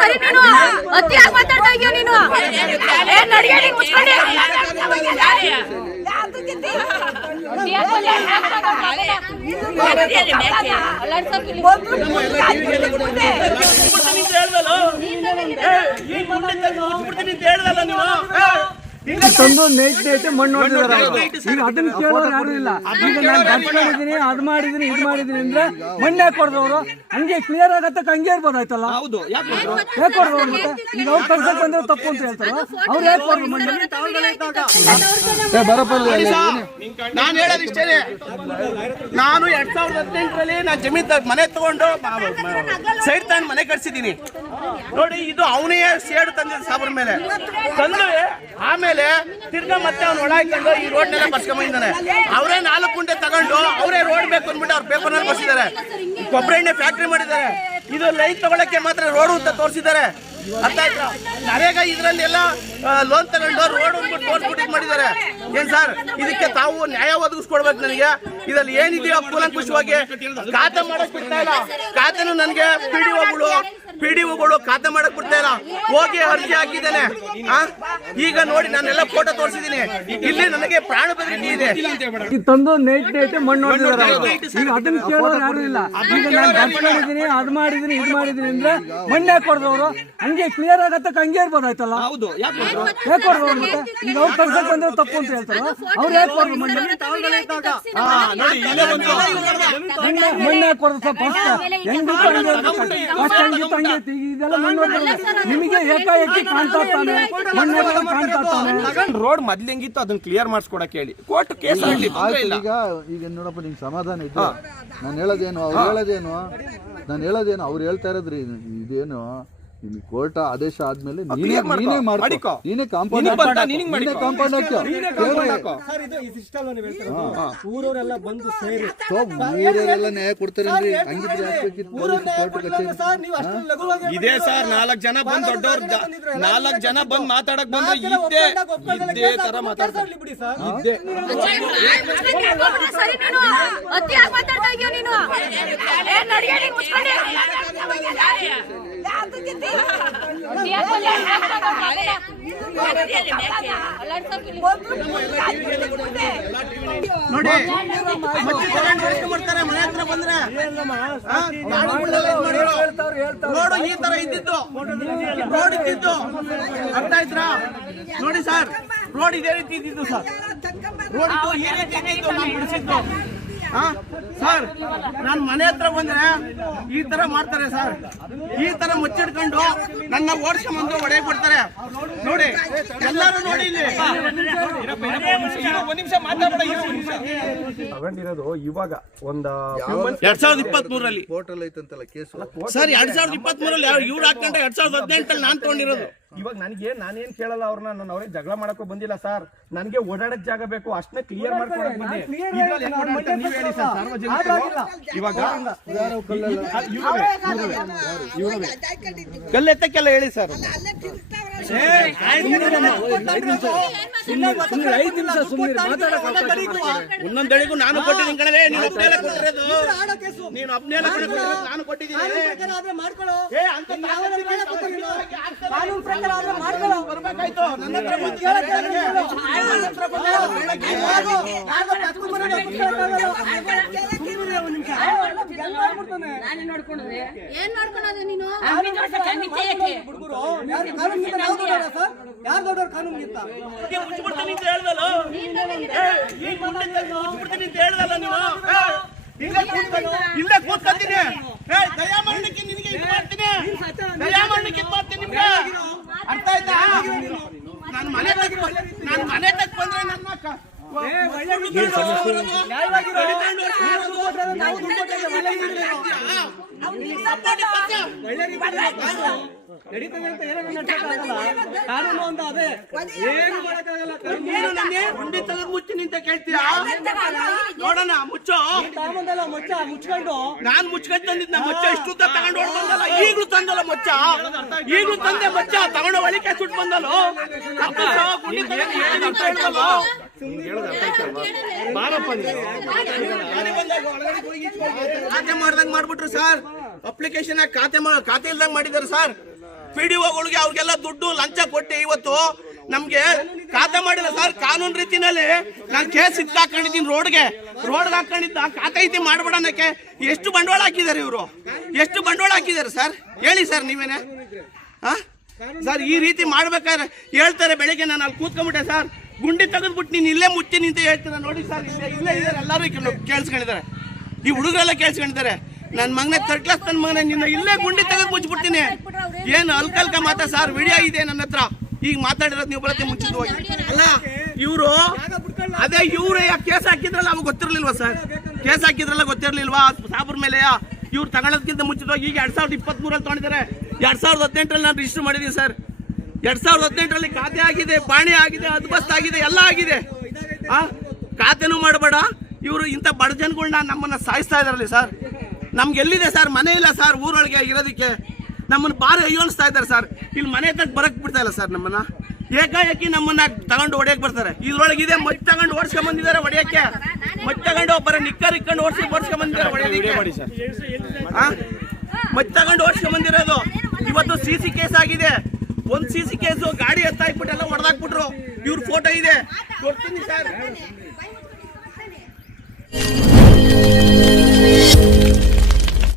ಸರಿ ನೀನು ಅತಿಯಾಗಿ ಮಾತಾಡ್ತಾ ಇದೀಯ ನೀನು. ನಡಿಗೆ ನೀನು ಮುಚ್ಕೊಂಡೆ. ತಂದು ನೈಟ್ ಮಣ್ಣು ನೋಡಿದಾರೆ. ಈಗ ಅದನ್ನ ಕೇಳೋರು ಯಾರು ಇಲ್ಲ. ಈಗ ನಾನು ಮಾಡಿದೀನಿ, ಅದು ಮಾಡಿದೀನಿ, ಇದು ಮಾಡಿದೀನಿ ಅಂದ್ರೆ ಮಣ್ಣು ಯಾಕೆ ಕೊಡ್ದವ್ರು? ಹಂಗೆ ಕ್ಲಿಯರ್ ಆಗತ್ತಕ್ಕೆ ಹಂಗೆ ಇರ್ಬೋದಾಯ್ತಲ್ಲ. ಯಾಕೆ ಕೊಡ್ದವ್ರು? ಮತ್ತೆ ಈಗ ಅವ್ರು ಕಳ್ಸಕ್ ಬಂದ್ರೆ ತಪ್ಪು ಅಂತ ಹೇಳ್ತಾರ. ಅವ್ರು ಯಾಕೆ ಕೊಡ್ರು ಮಣ್ಣು? ನಾನು ಹೇಳೋದು ಇಷ್ಟೇನೆ. ನಾನು 2018ರಲ್ಲಿ ನಾನು ಜಮೀನ್ ಮನೆ ತಗೊಂಡು ಸೈಡ್ ತಗೊಂಡು ಮನೆ ಕಟ್ಸಿದ್ದೀನಿ ನೋಡಿ. ಇದು ಅವನೇ ಸೇಡು ತಂದಿದ್ದ ಸಾಬ್ರ ಮೇಲೆ ತಂದು ಆಮೇಲೆ ತಿರ್ಗಾ ಮತ್ತೆ ಅವ್ನು ಒಳ ಹಾಕೊಂಡು ಈ ರೋಡ್ನೆಲ್ಲ ಬರ್ಸ್ಕೊಂಬಂದಿದ್ದಾನೆ. ಅವರೇ 4 ಗುಂಟೆ ತಗೊಂಡು ಅವರೇ ರೋಡ್ ಬೇಕು ಅಂದ್ಬಿಟ್ಟು ಅವ್ರ ಪೇಪರ್ನಲ್ಲಿ ಬರ್ಸಿದ್ದಾರೆ. ಕೊಬ್ಬರಿ ಎಣ್ಣೆ ಫ್ಯಾಕ್ಟ್ರಿ ಮಾಡಿದ್ದಾರೆ. ಇದು ಲೈನ್ ತಗೊಳಕ್ಕೆ ಮಾತ್ರ ರೋಡು ಅಂತ ತೋರಿಸಿದ್ದಾರೆ. ಅರ್ಥ ಆಯ್ತಾ? ನರೇಗಾ ಇದರಲ್ಲಿ ಎಲ್ಲ ಲೋನ್ ತಗೊಂಡು ರೋಡ್ ಅಂದ್ಬಿಟ್ಟು ತೋರಿಸ್ಬಿಟ್ಟು ಮಾಡಿದ್ದಾರೆ. ಏನ್ ಸರ್, ಇದಕ್ಕೆ ತಾವು ನ್ಯಾಯ ಒದಗಿಸ್ಕೊಡ್ಬೇಕು. ನನಗೆ ಇದರಲ್ಲಿ ಏನಿದೆಯೋ ಕೂಲಂಕುಷವಾಗಿ ಖಾತೆ ಮಾಡಕ್ ಬಿಡ್ತಾ ಇಲ್ಲ. ಖಾತೆನು ನನಗೆ ಪಿಡಿಒಗಳು ಖಾತೆ ಮಾಡಕ್ ಬಿಡ್ತಾ ಇಲ್ಲ. ಹೋಗಿ ಅರ್ಜಿ ಹಾಕಿದ್ದೇನೆ. ಈಗ ನೋಡಿ ನಾನೆಲ್ಲ ಫೋಟೋ ತೋರಿಸಿದ್ದೀನಿ. ಇಲ್ಲಿ ನನಗೆ ಪ್ರಾಣ ಬೆದರಿಕೆ ಇದೆ. ತಂದು ನೈಟ್ ಮಣ್ಣು ನೋಡಿದಾರೆ. ಈಗ ಅದನ್ನ ಕೇಳೋರು ಯಾರು ಇಲ್ಲ. ಈಗ ನಾನು ಮಾಡಿದೀನಿ, ಅದು ಮಾಡಿದೀನಿ, ಇದು ಮಾಡಿದೀನಿ ಅಂದ್ರೆ ಮಣ್ಣು ಯಾಕೆ ಕೊಡ್ದವ್ರು? ಹಂಗೆ ಕ್ಲಿಯರ್ ಆಗತ್ತಕ್ಕೆ ಹಂಗೆ ಇರ್ಬೋದಾಯ್ತಲ್ಲ. ಯಾಕೆ ಕೊಡ್ದವ್ರು? ಮತ್ತೆ ಈಗ ಅವ್ರು ಕಳ್ಸಕ್ ಬಂದ್ರೆ ತಪ್ಪು ಅಂತ ಹೇಳ್ತಾರ. ಅವ್ರು ಯಾಕೆ ಕೊಡ್ರು ಮಣ್ಣು? ಮಣ್ಣು ಯಾಕೆ ಕೊಡ್ದು? ಹೆಂಗಿತ್ತು ಹಂಗೆ ಇದೆಲ್ಲ ಮಣ್ಣು ನಿಮಗೆ ಏಕಾಏಕಿ ಕಾಣ್ತಾ ತಾನೆ. ರೋಡ್ ಮೊದ್ಲು ಹೆಂಗಿತ್ತು ಅದನ್ನ ಕ್ಲಿಯರ್ ಮಾಡಿಸ್ಕೊಡಕ್ ಹೇಳಿ. ಕೋರ್ಟ್ ಕೇಸ್ ಈಗ ನೋಡಪ್ಪ, ನಿಂಗೆ ಸಮಾಧಾನ ಇತ್ತು. ನಾನು ಹೇಳೋದೇನು ಅವ್ರು ಹೇಳ್ತಾ ಇರೋದ್ರಿ. ಇದೇನು ನಿಮ್ಗೆ ಕೋರ್ಟ್ ಆದೇಶ ಆದ್ಮೇಲೆ ನೀನೇ ಮಾಡ್ಕೊ. ನೀನೇ ಕಾಂಪೌಂಡ್ ಊರವರೆಲ್ಲ ಬಂದು ಸೇರಿ ಊರವರೆಲ್ಲ ನ್ಯಾಯ ಕೊಡ್ತಾರೇನ್ರಿ? ಹಂಗಿದ್ರೆ ಇದೇ ಸರ್ 4 ಜನ ಬಂದ್ ದೊಡ್ಡವ್ರು 4 ಜನ ಬಂದ್ ಮಾತಾಡಕ್ ಬಂದ್ರೆ ಇದೇ ತರ ಮಾತಾಡ್ತಾರೆ. ಸರಿ ನೀನು ಅತಿಯಾಗಿ ಮಾತಾಡ್ತಾ ಇದೀಯ ನೀನು. ನಡಿಗೆ ನೀನು ಮುಚ್ಕೊಂಡೆ. ನೋಡಿ ಮಾಡ್ತಾರೆ ಮನೆ ಹತ್ರ ಬಂದ್ರೆ ರೋಡ್ ಈ ತರ ಇದ್ದಿದ್ದು. ರೋಡ್ ಇದ್ದಿದ್ದು ಅರ್ಥ ಆಯ್ತಾ? ನೋಡಿ ಸರ್, ರೋಡ್ ಇದೇ ರೀತಿ ಇದ್ದಿದ್ದು ಸರ್. ರೋಡ್ ಈ ರೀತಿ ಇದ್ದಿದ್ದು ನಾವು ಬಿಡಿಸಿದ್ದು. ಸರ್, ನಾನು ಮನೆ ಹತ್ರ ಬಂದ್ರೆ ಈ ತರ ಮಾಡ್ತಾರೆ ಸರ್. ಈ ತರ ಮುಚ್ಚಿಡ್ಕೊಂಡು ನನ್ನ ಓಡಿಸ್ಕೊಂಡ್ಬಂದು ಹೊಡೆಯಕ್ ಬಿಡ್ತಾರೆ. ನೋಡಿ ಎಲ್ಲರೂ ನೋಡಿ. ಇಲ್ಲಿ ಒಂದ್ ನಿಮಿಷ ತಗೊಂಡಿರೋದು ಇವಾಗ ಒಂದು 2023ರಲ್ಲಿ ಕೋರ್ಟಲ್ಲಿ ಐತಂತಲ್ಲ ಕೇಸು ಸರ್. 2023ರಲ್ಲಿ ಇವ್ರು ಹಾಕೊಂಡ್ರೆ 2018ರಲ್ಲಿ ನಾನು ತಗೊಂಡಿರೋದು. ಇವಾಗ ನಾನೇನ್ ಕೇಳಲ್ಲ ಅವ್ರನ್ನ. ನಾನು ಅವ್ರಿಗೆ ಜಗಳ ಮಾಡಕ್ಕೂ ಬಂದಿಲ್ಲ ಸರ್. ನನಗೆ ಓಡಾಡಕ್ ಜಾಗ ಬೇಕು, ಅಷ್ಟನ್ನೇ ಕ್ಲಿಯರ್ ಮಾಡ್ಕೊಳಕ್ ಬಂದಿ. ನೀವ್ ಹೇಳಿ ಸರ್, ಇವಾಗ ಕಲ್ಲೆತ್ತಕ್ಕೆಲ್ಲ ಹೇಳಿ ಸರ್. ಒಂದೊಂದೆಳಿಗೂ ನಾನು ಕೊಟ್ಟಿದ್ದೀನಿ ಕಣವೇ. ನೀನು ಅಪ್ನೇಲ ಕೊಟ್ಟಿರೋದು, ನೀನು ಅಪ್ನೇಲ ನಾನು ಕೊಟ್ಟಿದ್ದೀನಿ. ಬರ್ಬೇಕಾಯ್ತು ನನ್ನ ಹತ್ರ ಏನ್ ನೋಡ್ಕೊಳೋದು ನೀನು? ಯಾರು ದೊಡ್ಡವ್ರು ಕಾನೂನಿಗಿಂತ ಮುಚ್ಚಿಬಿಡ್ತೀನಿ ಅಂತ ಹೇಳ್ದಲ್ಲ. ಮುಚ್ಚಿಬಿಡ್ತೀನಿ ಅಂತ ಹೇಳ್ದಲ್ಲ ನೀನು. ಇಲ್ಲೇ ಕೂತ್ಕೊತೀನಿ. ದಯಾಮರಣಕ್ಕೆ ನಿನಗೆ ಇದು ಮಾಡ್ತೀನಿ. ದಯಾಮರಣಕ್ಕೆ ಇದು ಮಾಡ್ತೀನಿ ನಿಮ್ಗೆ. ಅರ್ಥ ಆಯ್ತಾ? ನಾನು ಮನೆ ತಕ್ಕ ಬಂದ್ರೆ ನನ್ನ ಕಾನೂನು ಅಂತ ಅದೇ ಏನು ಮಾಡಕ್ಕಾಗಲ್ಲ. ಗುಂಡಿ ತೆಗೆದು ಮುಚ್ಚಿ ನಿಂತ ಕೇಳ್ತೀಯಾ? ನೋಡೋಣ ಮುಚ್ಚೋ. ಮುಚ್ಕೊಂಡು ನಾನ್ ಮುಚ್ಕೊಂಡ್ ತಂದಿದ್ದ ಮಚ್ಚ ಇಷ್ಟು ತಗೊಂಡು ಹೊಡ್ ಬಂದಲ್ಲ. ಈಗ್ಲೂ ತಂದಲ್ಲ ಮಚ್ಚ, ಈಗ್ಲೂ ತಂದೆ ಮಚ್ಚ ತಗೊಂಡು ಒಳಿಕೆ ಸುಟ್ಟು ಬಂದಲ್ಲ. ಗುಂಡಿ ಬಾರಪ್ಪ ಮಾಡ್ದಂಗ್ ಮಾಡ್ಬಿಟ್ರು ಸರ್. ಅಪ್ಲಿಕೇಶನ್ ಖಾತೆ ಇಲ್ದಂಗ್ ಮಾಡಿದ್ದಾರೆ ಸರ್. PDOಗಳಿಗೆ ಅವ್ರಿಗೆಲ್ಲ ದುಡ್ಡು ಲಂಚ ಕೊಟ್ಟು ಇವತ್ತು ನಮ್ಗೆ ಖಾತೆ ಮಾಡಿಲ್ಲ ಸರ್. ಕಾನೂನು ರೀತಿನಲ್ಲಿ ನಾನು ಕೇಸ್ ಹಾಕೊಂಡಿದ್ದೀನಿ, ರೋಡ್ಗೆ ಹಾಕೊಂಡಿದ್ದ ಖಾತೆ ಐತಿ ಮಾಡ್ಬೇಡ ಅನ್ನಕ್ಕೆ ಎಷ್ಟು ಬಂಡವಾಳ ಹಾಕಿದ್ದಾರೆ ಇವರು, ಎಷ್ಟು ಬಂಡವಾಳ ಹಾಕಿದ್ದಾರೆ ಸರ್ ಹೇಳಿ ಸರ್ ನೀವೇನೆ. ಸರ್ ಈ ರೀತಿ ಮಾಡ್ಬೇಕಾದ್ರೆ ಹೇಳ್ತಾರೆ, ಬೆಳಿಗ್ಗೆ ನಾನು ಅಲ್ಲಿ ಕೂತ್ಕೊಂಡ್ಬಿಟ್ಟೆ ಸರ್, ಗುಂಡಿ ತೆಗೆದ್ಬಿಟ್ಟು ನೀನು ಇಲ್ಲೇ ಮುಚ್ತೀನಿ ಅಂತ ಹೇಳ್ತಾರೆ. ನೋಡಿ ಸರ್ ಇಲ್ಲೇ ಇದ್ದಾರೆ, ಎಲ್ಲರೂ ಕೇಳಿಸ್ಕೊಂಡಿದ್ದಾರೆ, ಈ ಹುಡುಗರೆಲ್ಲ ಕೇಳಿಸ್ಕೊಂಡಿದ್ದಾರೆ. ನನ್ನ ಮಗನೇ ಥರ್ಡ್ ಕ್ಲಾಸ್ ನನ್ನ ಮಗನೇ ನಿನ್ನ ಇಲ್ಲೇ ಗುಂಡಿ ತೆಗೆದು ಮುಚ್ಚಿಬಿಡ್ತೀನಿ. ಏನು ಅಲ್ಕಲ್ಕ ಮಾತಾ ಸರ್, ವಿಡಿಯೋ ಇದೆ ನನ್ನ ಹತ್ರ. ಈಗ ಮಾತಾಡಿರೋದು ನೀವು ಬರತ್ತೆ ಮುಂಚಿತವಾಗಿ ಅಲ್ಲ. ಇವರು ಅದೇ ಇವ್ರು ಕೇಸ್ ಹಾಕಿದ್ರಲ್ಲ ಅವಾಗ ಗೊತ್ತಿರ್ಲಿಲ್ವಾ ಸರ್? ಕೇಸ್ ಹಾಕಿದ್ರಲ್ಲ ಗೊತ್ತಿರ್ಲಿಲ್ವಾ ಸಾಬ್ರ ಮೇಲೆ? ಇವ್ರು ತಗೊಳ್ಳೋದಕ್ಕಿಂತ ಮುಂಚಿತವಾಗಿ ಈಗ 2023 ತಗೊಂಡಿದ್ದಾರೆ. 2018 ನಾನು ರಿಜಿಸ್ಟರ್ ಮಾಡಿದ್ದೀನಿ ಸರ್. 2018 ಖಾತೆ ಆಗಿದೆ, ಬಾಣಿ ಆಗಿದೆ, ಹದ್ಬಸ್ತ್ ಆಗಿದೆ, ಎಲ್ಲ ಆಗಿದೆ. ಖಾತೆನೂ ಮಾಡಬೇಡ. ಇವರು ಇಂಥ ಬಡ ಜನಗಳನ್ನ ನಮ್ಮನ್ನ ಸಾಯಿಸ್ತಾ ಇದಾರಲ್ಲ ಸರ್. ನಮ್ಗೆ ಎಲ್ಲಿದೆ ಸರ್ ಮನೆ ಇಲ್ಲ ಸರ್, ಊರೊಳಗೆ ಇರೋದಕ್ಕೆ ನಮ್ಮನ್ನ ಬಾರಿ ಅಯ್ಯೋಣಿಸ್ತಾ ಇದ್ದಾರೆ ಸರ್. ಇಲ್ಲಿ ಮನೆ ತಕ್ಕ ಬರಕ್ ಬಿಡ್ತಾ ಇಲ್ಲ ಸರ್. ನಮ್ಮನ್ನ ಏಕಾಏಕಿ ನಮ್ಮನ್ನ ತಗೊಂಡು ಹೊಡೆಯಕ್ ಬರ್ತಾರೆ. ಇದ್ರೊಳಗೆ ಇದೆ ಮಚ್ಚ ತಗೊಂಡು ಓಡಿಸ್ಕೊಂಡ್ ಬಂದಿದ್ದಾರೆ ಹೊಡೆಯಕ್ಕೆ. ಮಚ್ಚ ತಗೊಂಡು ಒಬ್ಬರ ನಿಕ್ಕರ್ ಇಕ್ಕೊಂಡು ಓಡಿಸ್ಕೊಂಡ್ ಬಂದಿದ್ದಾರೆ ಹೊಡೆಯೋದಕ್ಕೆ. ಮಚ್ಚ ತಗೊಂಡು ಓಡಿಸ್ಕೊಂಡ್ ಬಂದಿರೋದು. ಇವತ್ತು CC ಕೇಸ್ ಆಗಿದೆ. ಒಂದು CC ಕೇಸು ಗಾಡಿ ಎತ್ತಾಕ್ಬಿಟ್ಟೆಲ್ಲ ಹೊಡೆದಾಕ್ಬಿಟ್ರು. ಇವ್ರ ಫೋಟೋ ಇದೆ, ಕೊಡ್ತೀನಿ ಸರ್.